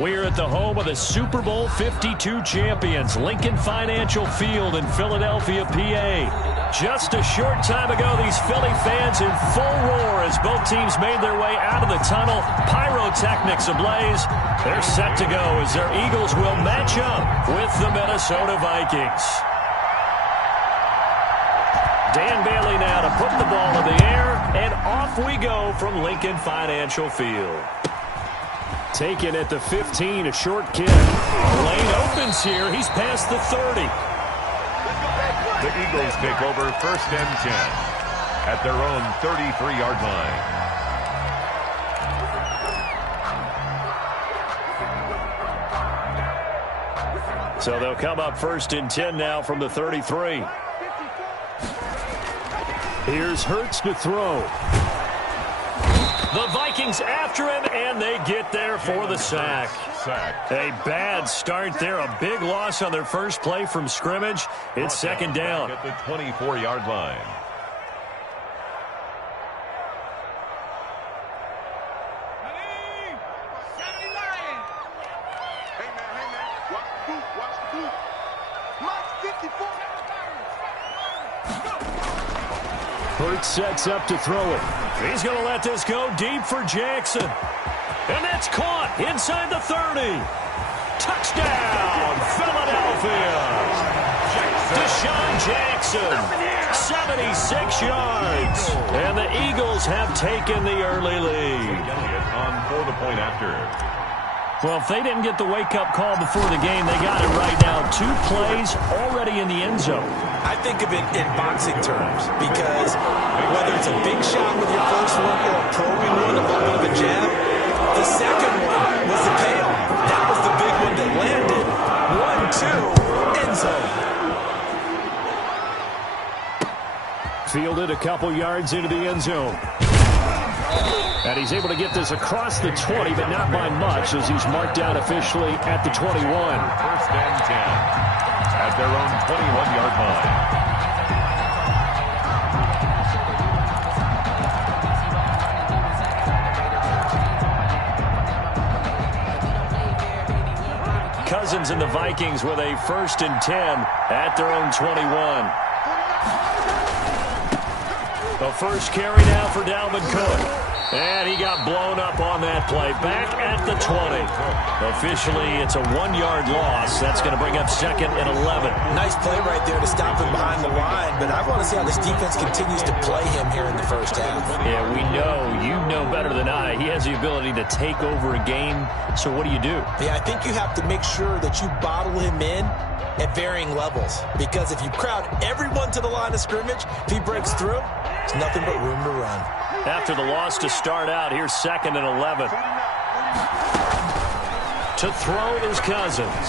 We're at the home of the Super Bowl 52 champions, Lincoln Financial Field in Philadelphia, PA. Just a short time ago, these Philly fans in full roar as both teams made their way out of the tunnel. Pyrotechnics ablaze. They're set to go as their Eagles will match up with the Minnesota Vikings. Dan Bailey now to put the ball in the air, and off we go from Lincoln Financial Field. Taken at the 15, a short kick. Lane opens here. He's past the 30. The Eagles take over 1st and 10 at their own 33-yard line. So they'll come up 1st and 10 now from the 33. Here's Hurts to throw. The Vikings after him, and they get there for the sack. A bad start there. A big loss on their first play from scrimmage. It's 2nd down. At the 24-yard line. Hurts sets up to throw it. He's going to let this go deep for Jackson. And that's caught inside the 30. Touchdown, Philadelphia. Deshaun Jackson, 76 yards. And the Eagles have taken the early lead. On for the point after. Well, if they didn't get the wake-up call before the game, they got it right now. 2 plays already in the end zone. I think of it in boxing terms because whether it's a big shot with your first one or a probing one, a little bit of a jab, the second one was the payoff. That was the big one that landed. 1-2, end zone. Fielded a couple yards into the end zone. And he's able to get this across the 20, but not by much as he's marked down officially at the 21. 1st and 10 at their own 21-yard line. Cousins and the Vikings with a 1st and 10 at their own 21. The first carry now for Dalvin Cook. And he got blown up on that play. Back at the 20. Officially, it's a 1-yard loss. That's going to bring up 2nd and 11. Nice play right there to stop him behind the line. But I want to see how this defense continues to play him here in the first half. Yeah, we know. You know better than I. He has the ability to take over a game. So what do you do? Yeah, I think you have to make sure that you bottle him in at varying levels. Because if you crowd everyone to the line of scrimmage, if he breaks through, there's nothing but room to run. After the loss to start out, here's 2nd and 11. To throw is Cousins.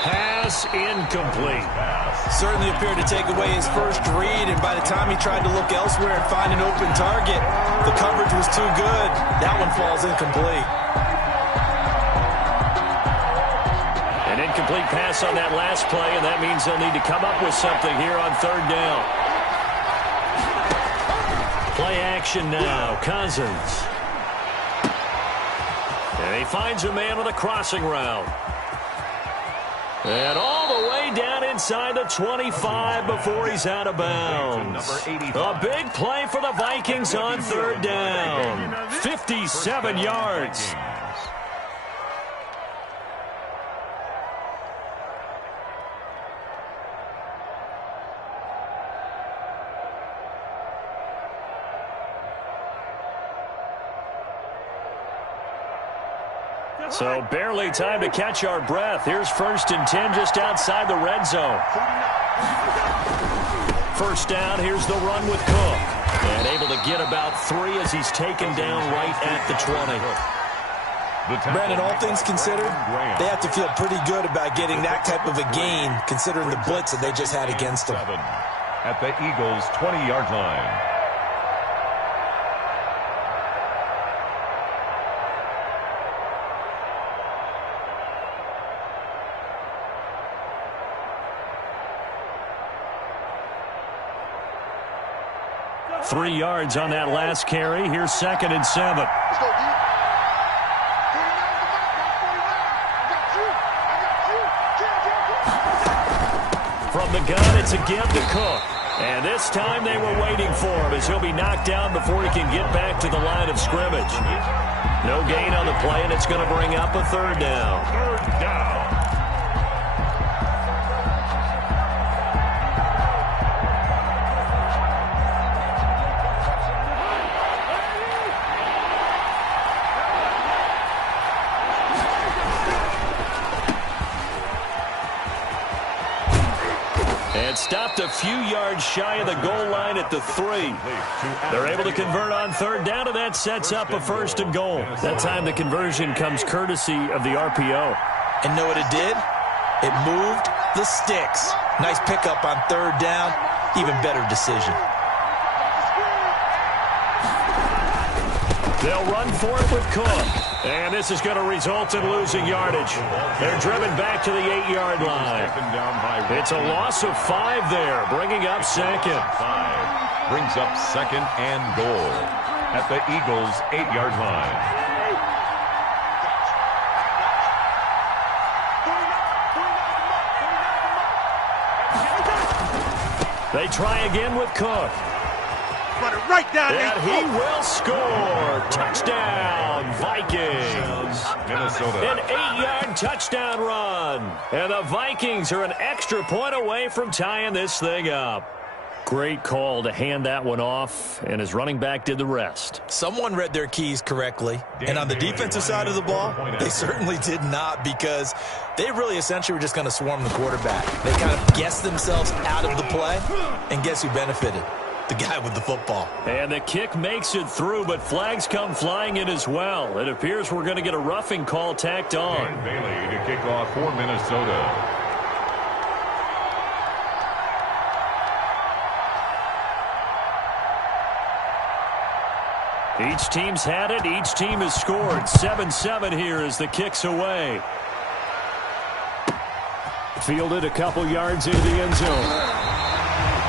Pass incomplete. Certainly appeared to take away his first read, and by the time he tried to look elsewhere and find an open target, the coverage was too good. That one falls incomplete. An incomplete pass on that last play, and that means they'll need to come up with something here on 3rd down. Play action now, Cousins. And he finds a man with a crossing route. And all the way down inside the 25 before he's out of bounds. A big play for the Vikings on 3rd down. 57 yards. So barely time to catch our breath. Here's 1st and 10 just outside the red zone. 1st down, here's the run with Cook. And able to get about 3 as he's taken down right at the 20. Brandon, all things considered, they have to feel pretty good about getting that type of a gain considering the blitz that they just had against them. At the Eagles' 20-yard line. Three yards on that last carry. Here's 2nd and 7. From the gun, it's again to Cook. And this time they were waiting for him as he'll be knocked down before he can get back to the line of scrimmage. No gain on the play, and it's going to bring up a third down. Third down. And stopped a few yards shy of the goal line at the 3. They're able to convert on third down, and that sets up a first and goal. That time the conversion comes courtesy of the RPO. And know what it did? It moved the sticks. Nice pickup on third down. Even better decision. They'll run for it with Cook. And this is going to result in losing yardage. They're driven back to the 8-yard line. It's a loss of 5 there, bringing up second. 5 brings up second and goal at the Eagles' 8-yard line. They try again with Cook. Right down there. And he will score. Touchdown, Vikings. Minnesota. An 8-yard touchdown run. And the Vikings are an extra point away from tying this thing up. Great call to hand that one off, and his running back did the rest. Someone read their keys correctly, and on the defensive side of the ball, they certainly did not, because they really essentially were just going to swarm the quarterback. They kind of guessed themselves out of the play, and guess who benefited? The guy with the football. And the kick makes it through, but flags come flying in as well. It appears we're going to get a roughing call tacked on. And Bailey to kick off for Minnesota. Each team's had it. Each team has scored. 7-7 here as the kick's away. Fielded a couple yards into the end zone.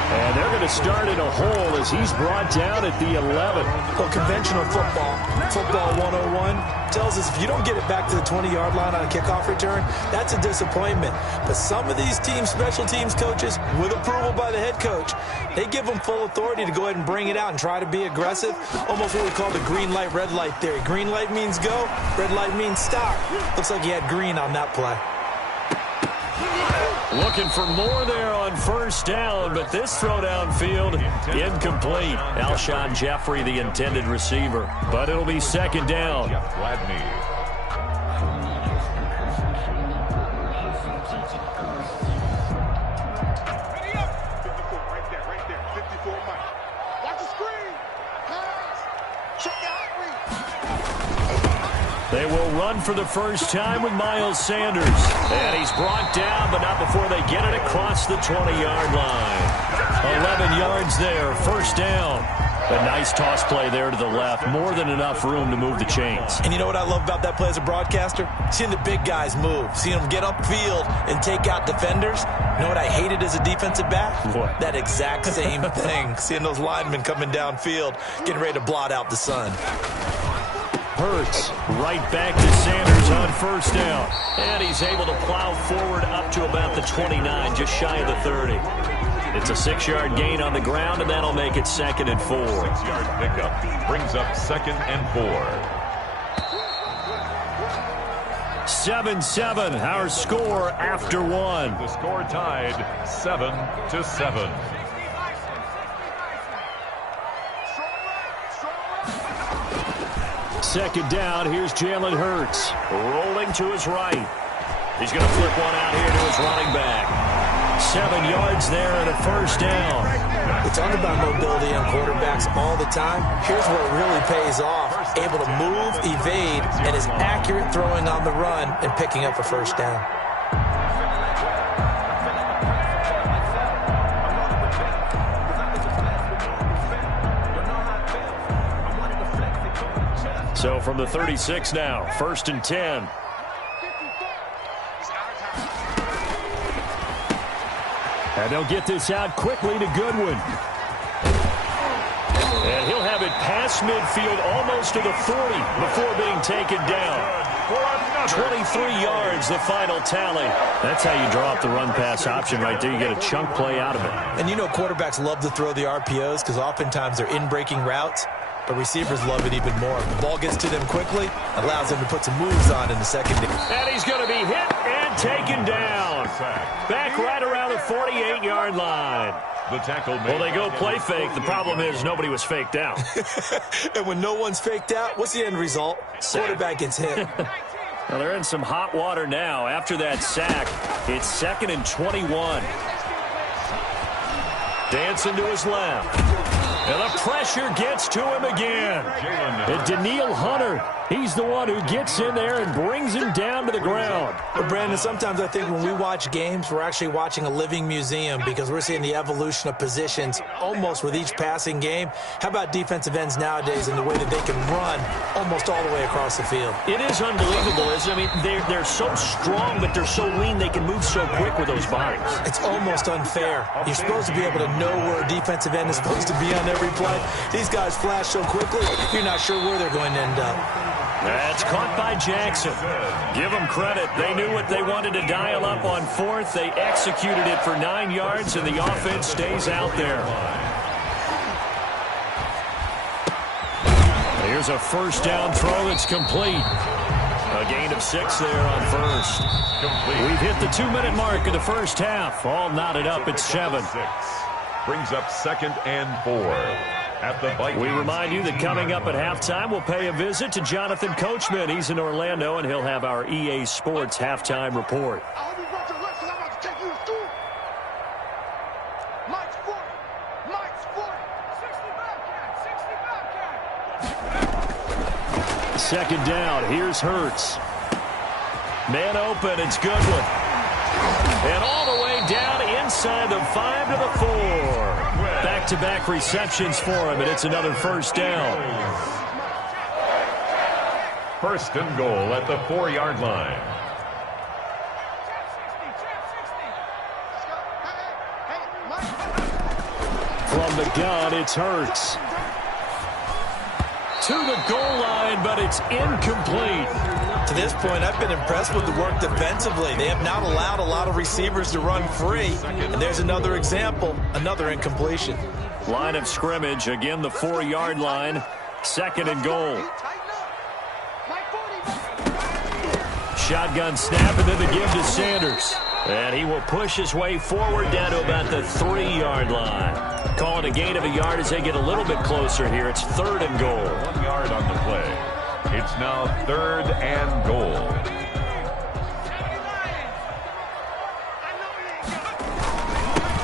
And they're going to start in a hole as he's brought down at the 11. Well, conventional football 101, tells us if you don't get it back to the 20-yard line on a kickoff return, that's a disappointment. But some of these teams, special teams coaches, with approval by the head coach, they give them full authority to go ahead and bring it out and try to be aggressive. Almost what we call the green light, red light theory. Green light means go, red light means stop. Looks like he had green on that play. Looking for more there on first down, but this throw downfield incomplete. Alshon Jeffrey, the intended receiver, but it'll be second down. They will run for the first time with Miles Sanders. And he's brought down, but not before they get it across the 20-yard line. 11 yards there, first down. A nice toss play there to the left. More than enough room to move the chains. And you know what I love about that play as a broadcaster? Seeing the big guys move. Seeing them get upfield and take out defenders. You know what I hated as a defensive back? What? That exact same thing. Seeing those linemen coming downfield, getting ready to blot out the sun. Hurts right back to Sanders on first down. And he's able to plow forward up to about the 29, just shy of the 30. It's a 6-yard gain on the ground, and that'll make it 2nd and 4. 6-yard pickup brings up 2nd and 4. 7-7, our score after one. The score tied 7-7. Second down, here's Jalen Hurts. Rolling to his right. He's going to flip one out here to his running back. 7 yards there and a first down. We talk about mobility on quarterbacks all the time. Here's where it really pays off. Able to move, evade, and is accurate throwing on the run and picking up a first down. So from the 36 now, 1st and 10. And they'll get this out quickly to Goodwin. And he'll have it past midfield almost to the 40 before being taken down. For another 23 yards, the final tally. That's how you draw up the run-pass option right there. You get a chunk play out of it. And you know quarterbacks love to throw the RPOs because oftentimes they're in-breaking routes, but receivers love it even more. The ball gets to them quickly, allows them to put some moves on in the secondary. And he's going to be hit and taken down. Back right around the 48-yard line. The tackle made. Well, they go play fake. The problem is nobody was faked out. And when no one's faked out, what's the end result? Quarterback gets hit. Well, they're in some hot water now. After that sack, it's 2nd and 21. Dancing to his left. And the pressure gets to him again. And Daniil Hunter, he's the one who gets in there and brings him down to the ground. But Brandon, sometimes I think when we watch games, we're actually watching a living museum because we're seeing the evolution of positions almost with each passing game. How about defensive ends nowadays and the way that they can run almost all the way across the field? It is unbelievable, isn't it? I mean, they're so strong, but they're so lean. They can move so quick with those bodies. It's almost unfair. You're supposed to be able to know where a defensive end is supposed to be on every play. These guys flash so quickly, you're not sure where they're going to end up. That's caught by Jackson. Give them credit. They knew what they wanted to dial up on 4th. They executed it for 9 yards, and the offense stays out there. Here's a first down throw that's complete. A gain of 6 there on 1st. Complete. We've hit the 2-minute mark of the first half. All knotted up at 7. Brings up 2nd and 4 at the Vikings. We remind you that coming up at halftime, we'll pay a visit to Jonathan Coachman. He's in Orlando, and he'll have our EA Sports halftime report. Second down. Here's Hurts. Man open. It's Goodwin. And all the way down inside the 5 to the 4. Back-to-back receptions for him, and it's another first down. 1st and goal at the 4-yard line. From the gun, it's Hurts. To the goal line, but it's incomplete. To this point, I've been impressed with the work defensively. They have not allowed a lot of receivers to run free. And there's another example, another incompletion. Line of scrimmage, again the 4-yard line. 2nd and goal. Shotgun snap, and then the give to Sanders. And he will push his way forward down to about the 3-yard line. Calling a gain of a yard as they get a little bit closer here. It's 3rd and goal. 1 yard on the play. It's now 3rd and goal.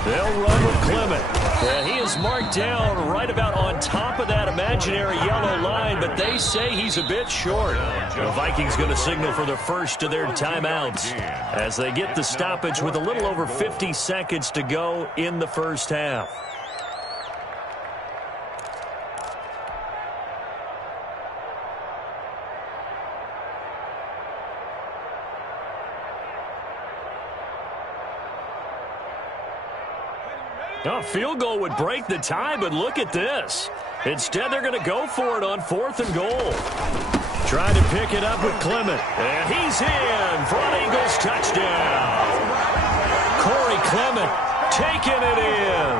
They'll run with Clement. And he is marked down right about on top of that imaginary yellow line, but they say he's a bit short. The Vikings going to signal for the first of their timeouts as they get the stoppage with a little over 50 seconds to go in the first half. A field goal would break the tie, but look at this. Instead, they're going to go for it on 4th and goal. Trying to pick it up with Clement. And he's in for an Eagles touchdown. Corey Clement taking it in.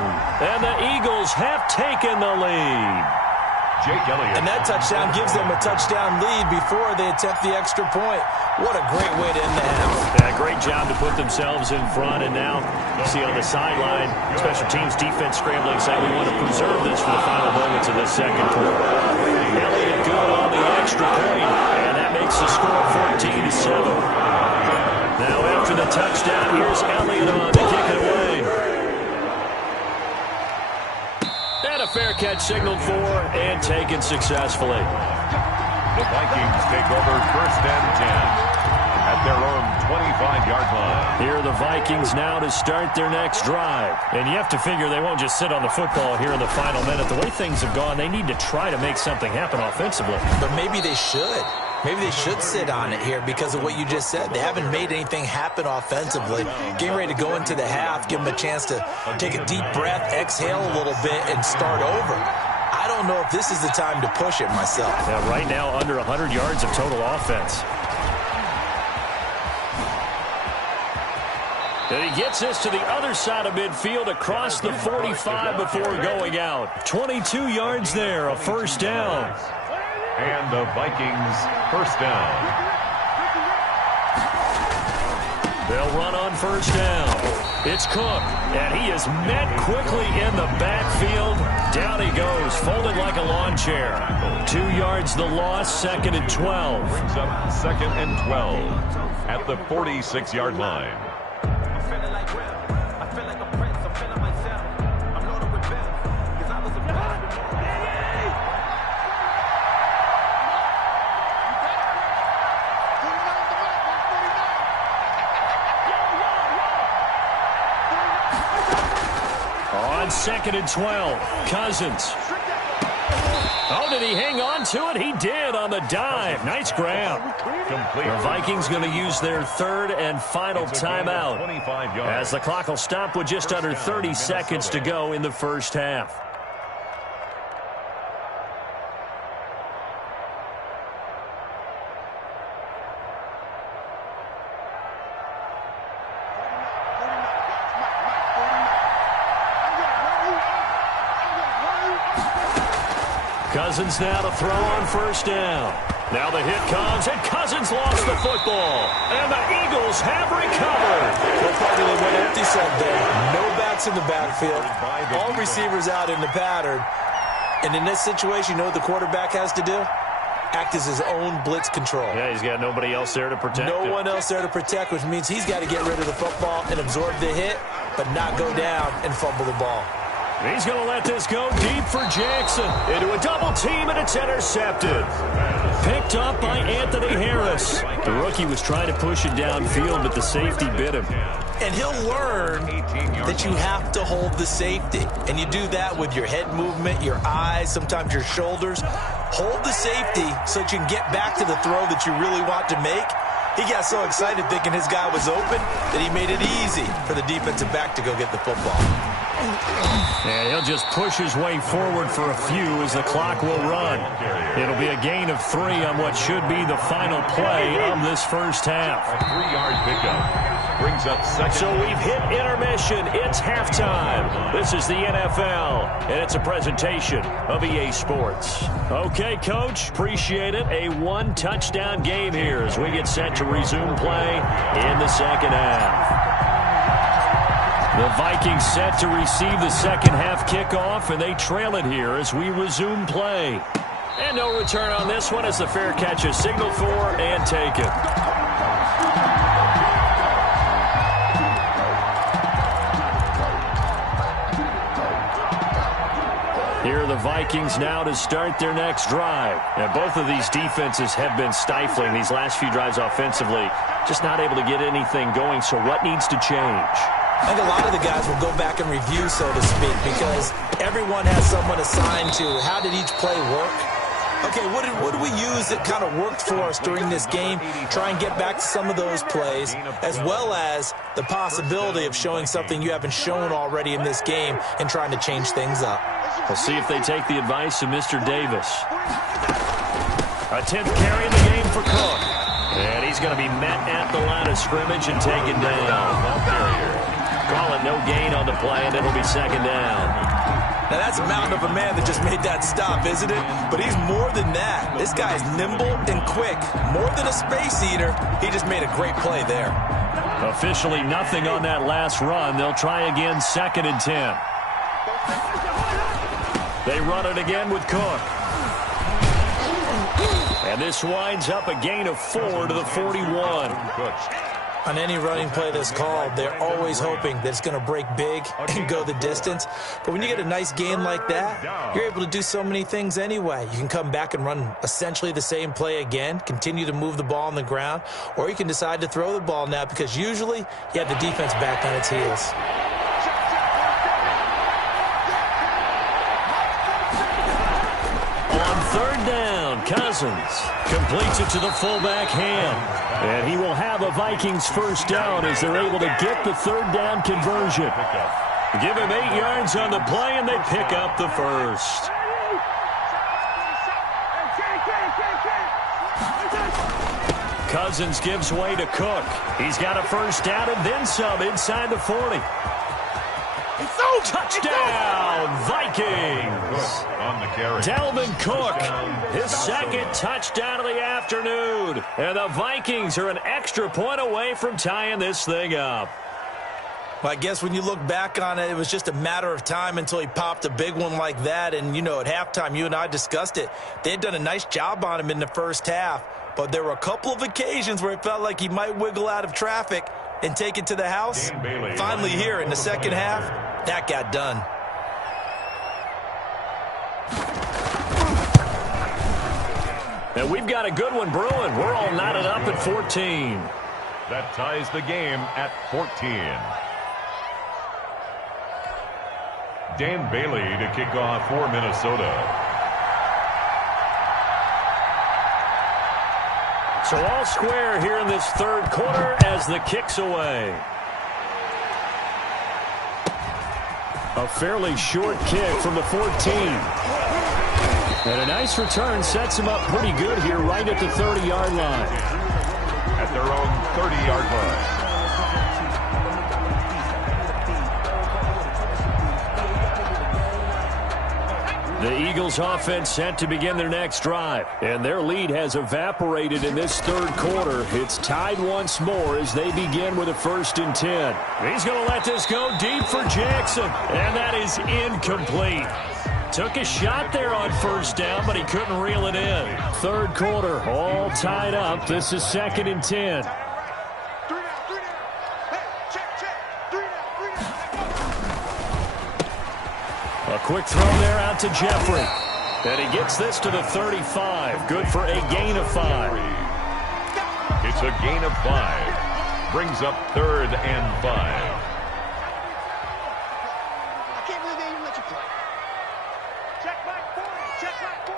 And the Eagles have taken the lead. Jake Elliott. And that touchdown gives them a touchdown lead before they attempt the extra point. What a great way to end the half. Yeah, great job to put themselves in front. And now, you see on the sideline, special teams defense scrambling, saying we want to preserve this for the final moments of this second quarter. Elliott good on the extra point, and that makes the score 14-7. Now after the touchdown, here's Elliott on to kick it away. And a fair catch signaled for and taken successfully. The Vikings take over 1st and 10 at their own 25-yard line. Here are the Vikings now to start their next drive. And you have to figure they won't just sit on the football here in the final minute. The way things have gone, they need to try to make something happen offensively. But maybe they should. Maybe they should sit on it here because of what you just said. They haven't made anything happen offensively. Getting ready to go into the half, give them a chance to take a deep breath, exhale a little bit, and start over. I don't know if this is the time to push it myself. Yeah, right now, under 100 yards of total offense. And he gets this to the other side of midfield across the 45 before going out. 22 yards there, a first down. And the Vikings first down. They'll run on first down. It's Cook, and he is met quickly in the backfield. Down he goes, folded like a lawn chair. 2 yards the loss, 2nd and 12. Brings up 2nd and 12 at the 46-yard line. On 2nd and 12, Cousins. Oh, did he hang on to it? He did on the dive. Nice grab. Complete. The Vikings going to use their third and final timeout, as the clock will stop with just under 30 seconds to go in the first half. Cousins now to throw on first down. Now the hit comes, and Cousins lost the football. And the Eagles have recovered. Well, partly they went empty set there. No backs in the backfield. All receivers out in the pattern. And in this situation, you know what the quarterback has to do? Act as his own blitz control. Yeah, he's got nobody else there to protect him. No one else there to protect, which means he's got to get rid of the football and absorb the hit, but not go down and fumble the ball. He's going to let this go deep for Jackson. Into a double team, and it's intercepted. Picked up by Anthony Harris. The rookie was trying to push it downfield, but the safety bit him. And he'll learn that you have to hold the safety. And you do that with your head movement, your eyes, sometimes your shoulders. Hold the safety so that you can get back to the throw that you really want to make. He got so excited thinking his guy was open that he made it easy for the defensive back to go get the football. And he'll just push his way forward for a few as the clock will run. It'll be a gain of 3 on what should be the final play of this first half. A 3-yard pickup. Brings up 2nd. So we've hit intermission. It's halftime. This is the NFL, and it's a presentation of EA Sports. Okay, Coach, appreciate it. A 1-touchdown game here as we get set to resume play in the second half. The Vikings set to receive the second half kickoff, and they trail it here as we resume play. And no return on this one as the fair catch is signaled for and taken. Here are the Vikings now to start their next drive. And both of these defenses have been stifling these last few drives offensively. Just not able to get anything going, so what needs to change? I think a lot of the guys will go back and review, so to speak, because everyone has someone assigned to how did each play work. Okay, what did we use that kind of worked for us during this game? Try and get back to some of those plays, as well as the possibility of showing something you haven't shown already in this game and trying to change things up. We'll see if they take the advice of Mr. Davis. A 10th carry in the game for Cook. And he's going to be met at the line of scrimmage and taken down. Call it no gain on the play, and it'll be second down. Now, that's a mountain of a man that just made that stop, isn't it? But he's more than that. This guy's nimble and quick. More than a space eater, he just made a great play there. Officially nothing on that last run. They'll try again, 2nd and 10. They run it again with Cook. And this winds up a gain of 4 to the 41. On any running play that's called, they're always hoping that it's going to break big and go the distance. But when you get a nice gain like that, you're able to do so many things anyway. You can come back and run essentially the same play again, continue to move the ball on the ground, or you can decide to throw the ball now because usually you have the defense back on its heels. Cousins completes it to the fullback Ham. And he will have a Vikings first down as they're able to get the third down conversion. Give him 8 yards on the play, and they pick up the first. Cousins gives way to Cook. He's got a first down and then some inside the 40. Touchdown, Vikings! On the carry. Dalvin Cook, his second touchdown of the afternoon. And the Vikings are an extra point away from tying this thing up. Well, I guess when you look back on it, it was just a matter of time until he popped a big one like that. And, you know, at halftime, you and I discussed it. They had done a nice job on him in the first half. But there were a couple of occasions where it felt like he might wiggle out of traffic and take it to the house. Finally here in the second half, that got done. And we've got a good one brewing. We're all knotted up at 14. That ties the game at 14. Dan Bailey to kick off for Minnesota. So all square here in this third quarter as the kick's away. A fairly short kick from the 14. And a nice return sets him up pretty good here right at the 30-yard line. At their own 30-yard line. The Eagles offense set to begin their next drive. And their lead has evaporated in this third quarter. It's tied once more as they begin with a 1st and 10. He's going to let this go deep for Jackson. And that is incomplete. Took a shot there on first down, but he couldn't reel it in. Third quarter, all tied up. This is 2nd and 10. A quick throw there out to Jeffrey. And he gets this to the 35. Good for a gain of 5. It's a gain of 5. Brings up 3rd and 5. I can't believe they even let you play. Check back 40. Check back 40.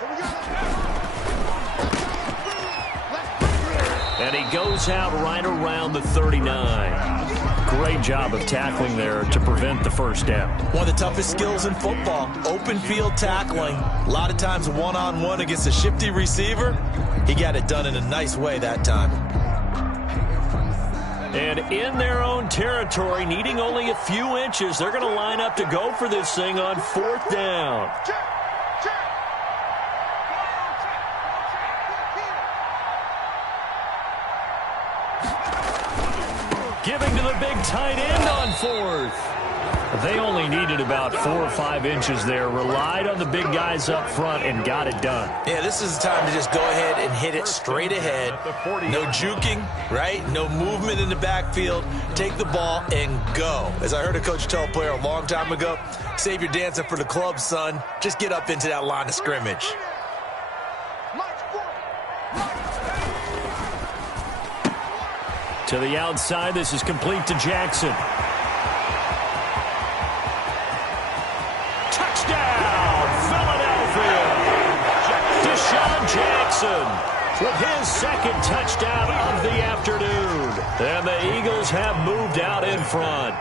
Here we go. And he goes out right around the 39. Great job of tackling there to prevent the first down. One of the toughest skills in football, open field tackling. A lot of times one-on-one against a shifty receiver. He got it done in a nice way that time. And in their own territory, needing only a few inches, they're going to line up to go for this thing on 4th down. Giving to the big tight end on 4th. They only needed about 4 or 5 inches there. Relied on the big guys up front and got it done. Yeah, this is the time to just go ahead and hit it straight ahead. No juking, right? No movement in the backfield. Take the ball and go. As I heard a coach tell a player a long time ago, save your dancing for the club, son. Just get up into that line of scrimmage. To the outside, this is complete to Jackson. Touchdown, Philadelphia! Deshaun Jackson with his 2nd touchdown of the afternoon. And the Eagles have moved out in front.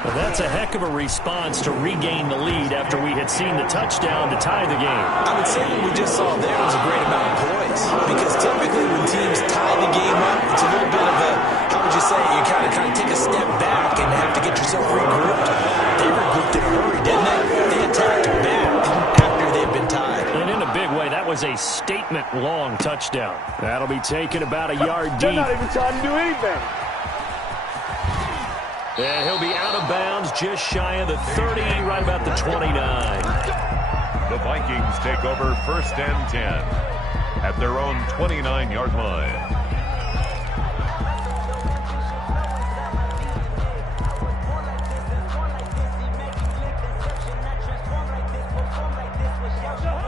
Well, that's a heck of a response to regain the lead after we had seen the touchdown to tie the game. I would say what we just saw there was a great amount of poise. Because typically when teams tie the game up, it's a little bit of a, how would you say, you kind of take a step back and have to get yourself regrouped. They regrouped in a hurry, didn't they? They attacked back after they'd been tied. And in a big way, that was a statement-long touchdown. That'll be taken about a yard deep. They're not even trying to do anything. And he'll be out of bounds just shy of the 30, right about the 29. The Vikings take over 1st and 10 at their own 29-yard line.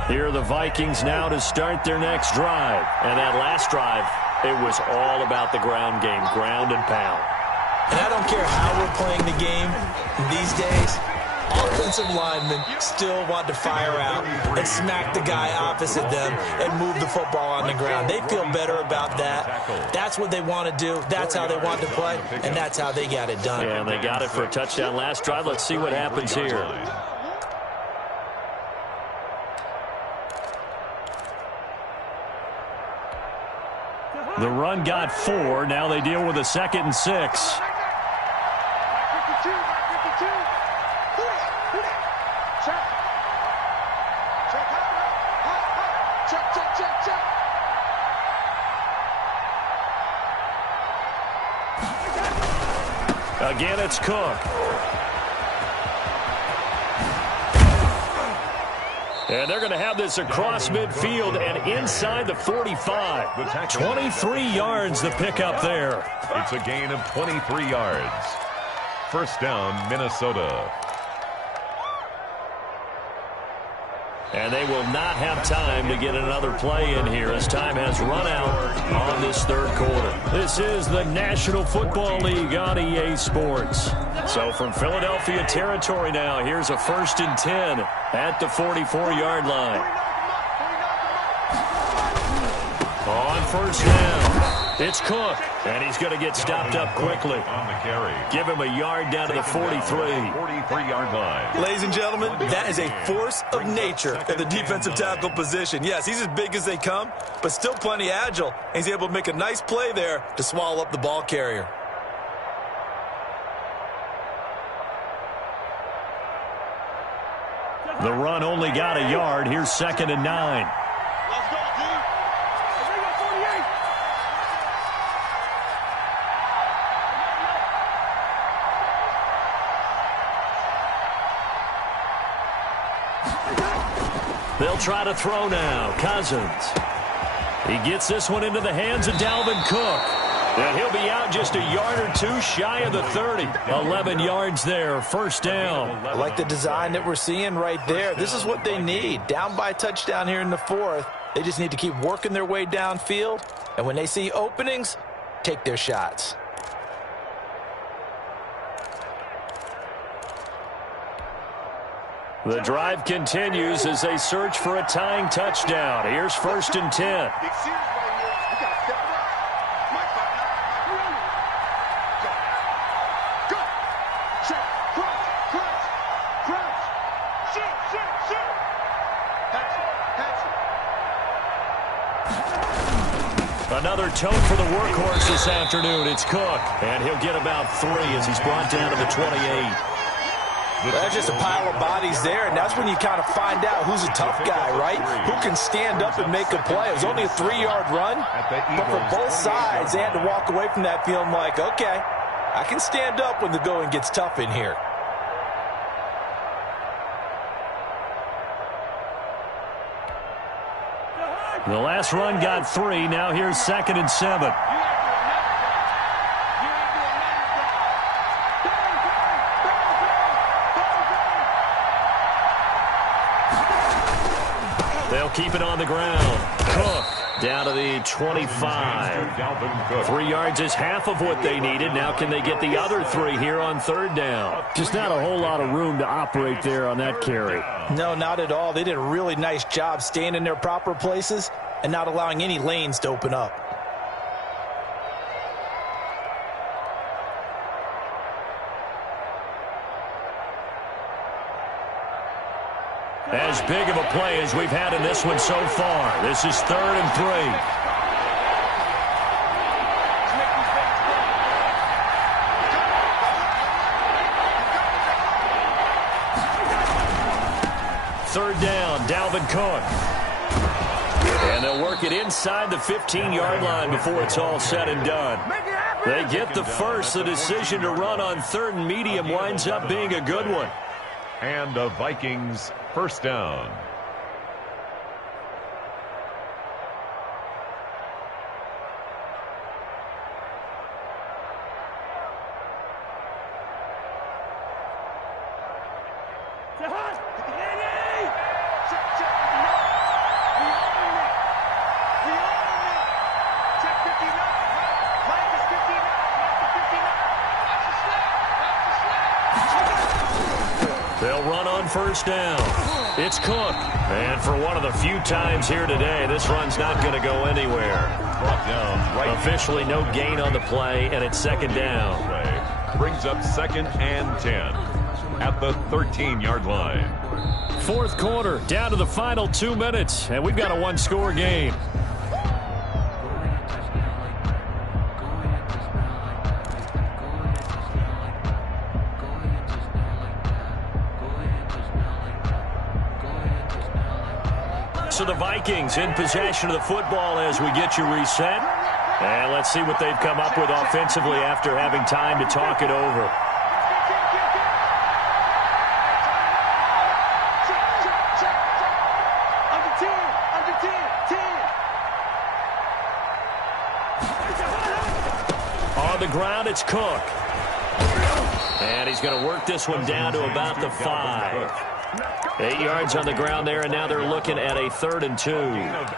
Here are the Vikings now to start their next drive. And that last drive, it was all about the ground game, ground and pound. And I don't care how we're playing the game these days, offensive linemen still want to fire out and smack the guy opposite them and move the football on the ground. They feel better about that. That's what they want to do. That's how they want to play, and that's how they got it done. Yeah, and they got it for a touchdown last drive. Let's see what happens here. The run got 4. Now they deal with a 2nd and 6. Again, it's Cook. And they're going to have this across midfield and inside the 45. 23 yards the pickup there. It's a gain of 23 yards. First down, Minnesota. And they will not have time to get another play in here as time has run out on this 3rd quarter. This is the National Football League on EA Sports. So from Philadelphia territory now, here's a 1st and 10 at the 44-yard line. On first down, it's Cook, and he's going to get stopped up quickly. On the carry. Give him a yard down to the 43. 43-yard line. Ladies and gentlemen, that is a force of nature at the defensive tackle position. Yes, he's as big as they come, but still plenty agile. He's able to make a nice play there to swallow up the ball carrier. The run only got a yard. Here's 2nd and 9. Let's go, dude. They'll try to throw now. Cousins. He gets this one into the hands of Dalvin Cook. And he'll be out just a yard or 2 shy of the 30. 11 yards there. First down. I like the design that we're seeing right there. This is what they need. Down by a touchdown here in the 4th. They just need to keep working their way downfield. And when they see openings, take their shots. The drive continues as they search for a tying touchdown. Here's 1st and 10. Big series right here. We got to step it up. Mike, go. Go. Check. Crunch. Crunch. Crunch. Shoot. Shoot. Shoot. Patch it. Patch it. Another tote for the workhorse this afternoon. It's Cook. And he'll get about 3 as he's brought down to the 28. There's just a pile of bodies there, and that's when you kind of find out who's a tough guy, right? Who can stand up and make a play. It was only a 3-yard run, but for both sides, they had to walk away from that feeling like, okay, I can stand up when the going gets tough in here. The last run got 3. Now here's 2nd and 7. They'll keep it on the ground. Cook down to the 25. 3 yards is half of what they needed. Now can they get the other 3 here on 3rd down? Just not a whole lot of room to operate there on that carry. No, not at all. They did a really nice job staying in their proper places and not allowing any lanes to open up. As big of a play as we've had in this one so far. This is 3rd and 3. Third down, Dalvin Cook. And they'll work it inside the 15-yard line before it's all said and done. They get the first. The decision to run on 3rd and medium winds up being a good one. And the Vikings first down. They'll run on first down. It's Cook. And for one of the few times here today, this run's not going to go anywhere. Brought down right. Officially no gain on the play, and it's 2nd down. Brings up 2nd and 10 at the 13-yard line. 4th quarter, down to the final 2 minutes, and we've got a 1-score game. So the Vikings in possession of the football as we get you reset. And let's see what they've come up with offensively after having time to talk it over. On the ground, it's Cook. And he's going to work this one down to about the 5. 8 yards on the ground there, and now they're looking at a 3rd and 2.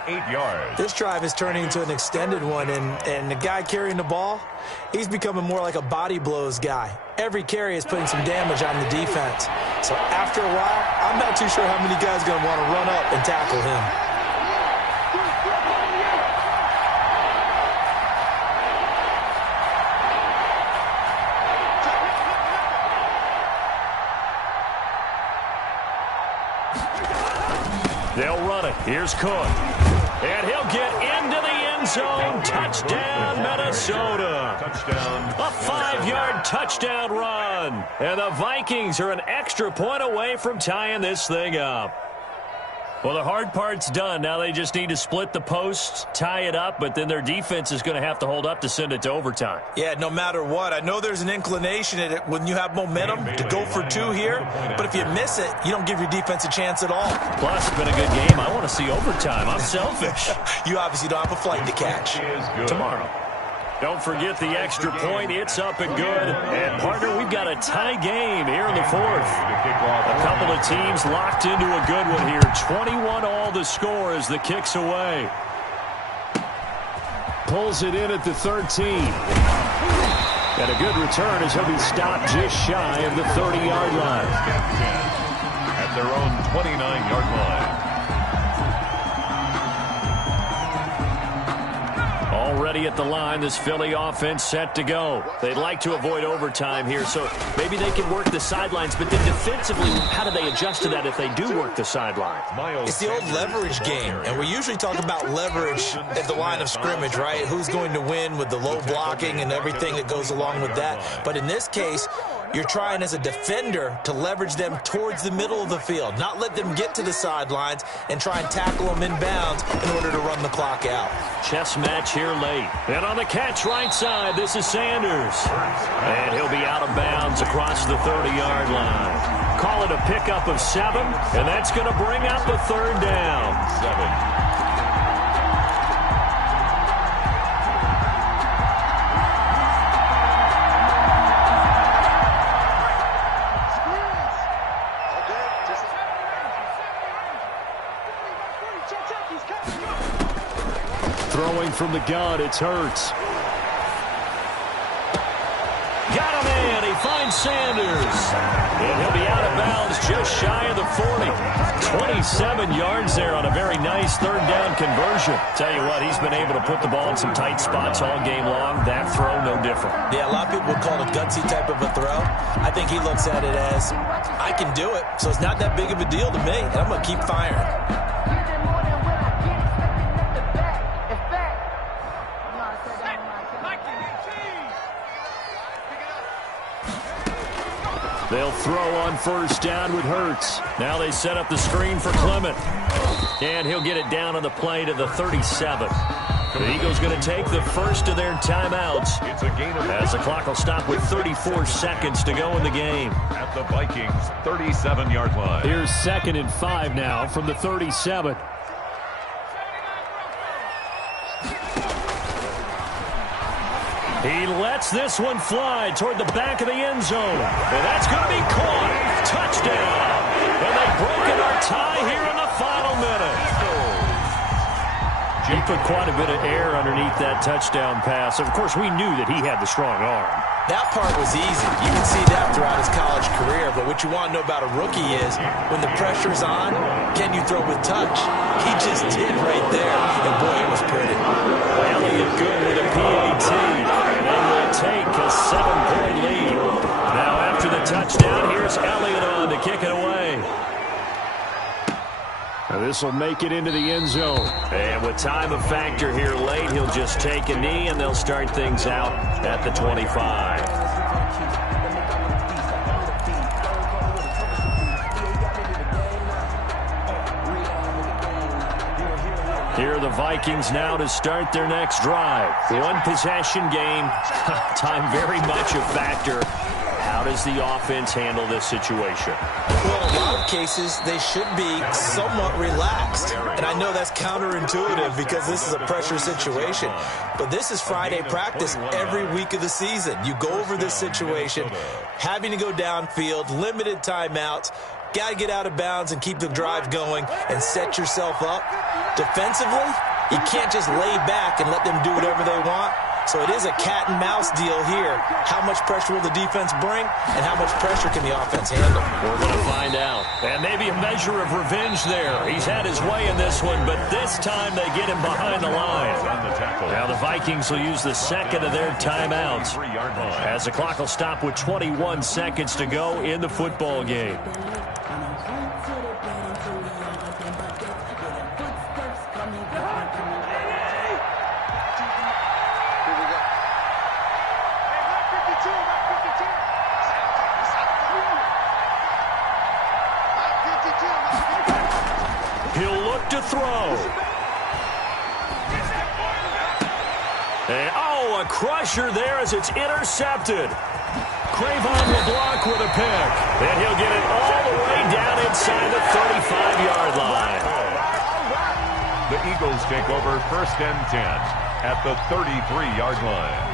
8 yards. This drive is turning into an extended one, and the guy carrying the ball, he's becoming more like a body blows guy. Every carry is putting some damage on the defense. So after a while, I'm not too sure how many guys are going to want to run up and tackle him. They'll run it. Here's Cook. And he'll get into the end zone. Touchdown, Minnesota. Touchdown. A 5-yard touchdown run. And the Vikings are an extra point away from tying this thing up. Well, the hard part's done. Now they just need to split the posts, tie it up, but then their defense is going to have to hold up to send it to overtime. Yeah, no matter what. I know there's an inclination in it when you have momentum to go for 2 here, but if you miss it, you don't give your defense a chance at all. Plus, it's been a good game. I want to see overtime. I'm selfish. You obviously don't have a flight to catch. Tomorrow. Don't forget the extra point. It's up and good. And, partner, we've got a tie game here in the 4th. A couple of teams locked into a good one here. 21 all the score as the kick's away. Pulls it in at the 13. And a good return as he'll be stopped just shy of the 30-yard line. At their own 29-yard line. Already at the line, this Philly offense set to go. They'd like to avoid overtime here, so maybe they can work the sidelines, but then defensively, how do they adjust to that if they do work the sidelines? It's the old leverage game, and we usually talk about leverage at the line of scrimmage, right? Who's going to win with the low blocking and everything that goes along with that. But in this case, you're trying as a defender to leverage them towards the middle of the field, not let them get to the sidelines and try and tackle them in bounds in order to run the clock out. Chess match here late. And on the catch right side, this is Sanders. And he'll be out of bounds across the 30-yard line. Call it a pickup of 7, and that's going to bring up the 3rd down. 7. Throwing from the gun, it's Hurts. Got him in. He finds Sanders. And he'll be out of bounds just shy of the 40. 27 yards there on a very nice 3rd down conversion. Tell you what, he's been able to put the ball in some tight spots all game long. That throw, no different. Yeah, a lot of people would call it a gutsy type of a throw. I think he looks at it as, I can do it, so it's not that big of a deal to me, and I'm going to keep firing. They'll throw on 1st down with Hurts. Now they set up the screen for Clement. And he'll get it down on the play to the 37. The Eagles going to take the first of their timeouts as the clock will stop with 34 seconds to go in the game. At the Vikings 37-yard line. Here's 2nd and 5 now from the 37. He lets this one fly toward the back of the end zone. And that's going to be caught. Touchdown. And they've broken our tie here in the final minute. He put quite a bit of air underneath that touchdown pass. Of course, we knew that he had the strong arm. That part was easy. You can see that throughout his college career. But what you want to know about a rookie is when the pressure's on, can you throw with touch? He just did right there. And, boy, it was pretty. Elliott good with a PAT. And will take a 7-point lead. Now after the touchdown, here's Elliott on to kick it away. This will make it into the end zone. And with time a factor here late, he'll just take a knee, and they'll start things out at the 25. Here are the Vikings now to start their next drive. One possession game. Time very much a factor. How does the offense handle this situation? Well, in a lot of cases, they should be somewhat relaxed. And I know that's counterintuitive because this is a pressure situation. But this is Friday practice every week of the season. You go over this situation, having to go downfield, limited timeouts, got to get out of bounds and keep the drive going and set yourself up. Defensively, you can't just lay back and let them do whatever they want. So it is a cat and mouse deal here. How much pressure will the defense bring, and how much pressure can the offense handle? We're going to find out. And maybe a measure of revenge there. He's had his way in this one, but this time they get him behind the line. Now the Vikings will use the second of their timeouts as the clock will stop with 21 seconds to go in the football game. He'll look to throw. And, a crusher there as it's intercepted. Cravon will block with a pick. And he'll get it all the way down inside the 35-yard line. The Eagles take over 1st and 10 at the 33-yard line.